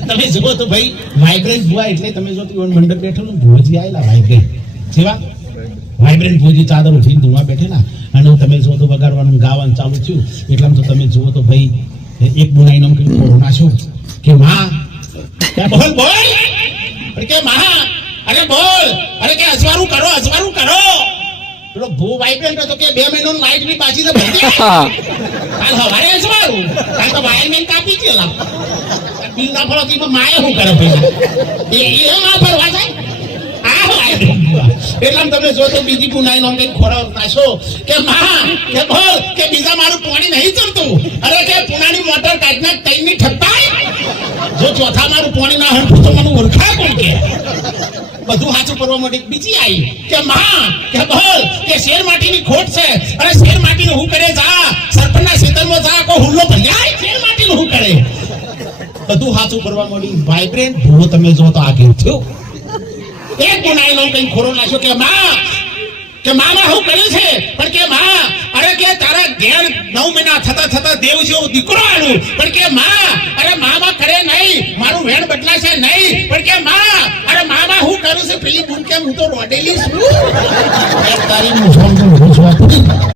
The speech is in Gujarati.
તમે જુઓ તો ભાઈ વાઇબ્રન્ટ ભુવા એટલે તમે જો મંડપ બેઠો ને ભુવજી આયેલા વાઇબ્રન્ટ જેવા વાઇબ્રન્ટ ભુવજી ચાદર ઉઠીને ધૂળવા બેઠેલા અને તમે જુઓ તો વગાડવાનું ગાવાનું ચાલુ થયું એટલામાં તો તમે જુઓ તો ભાઈ એક બોલાઈ નામ કઈ કોરોના શું કે માં બોલ બોલ કે માં અરે બોલ અરે કે અજવારું કરો પેલો ભૂ વાઇબ્રન્ટ હતો કે 2 મહિનાનું લાઈટ બી પાછી તો ભરી કાલ હવારે અજવારું કાલ તો વાયરમેન કાપી ગયેલા બિલ ના ફળોથી માયા શું કરે ભાઈ એ ના ફરવા જાય એટલા તમે જો તો બીજી પુનાઈ નો કઈ ખોરાક નાશો કે માં કે બોલ કે બીજા મારું પાણી નહીં ચડતું અરે કે પુનાની મોટર કાઢના તૈની ઠપકાય જો ચોથા મારું પાણી ના હરખું તો મને ઓળખાય કોણ કે બધું હાચું કરવા માટે બીજી આવી કે માં કે બોલ કે શેર માટીની ખોટ છે અરે શેર માટીનું હું કરે જા સરપંચના ક્ષેત્રમાં જા કોઈ હુલ્લો ભર્યા શેર માટીનું હું કરે બધું હાચું કરવા માંડી વાઇબ્રન્ટ ભૂવો તમે જો તો આગળ થયો એક ગુનાઈ નો કઈ ખોરો નાખ્યો કે મામા હું કર્યું છે પણ કે માં અરે કે તારા ઘેર 9 મહિના થતા દેવ જેવો દીકરો આવ્યો પણ કે માં અરે મામા કરે નહીં મારું વેણ બદલાશે નહીં પણ કે માં અરે મામા હું કરું છે પેલી બુન કે હું તો રોડેલી છું તારી મુસલમાન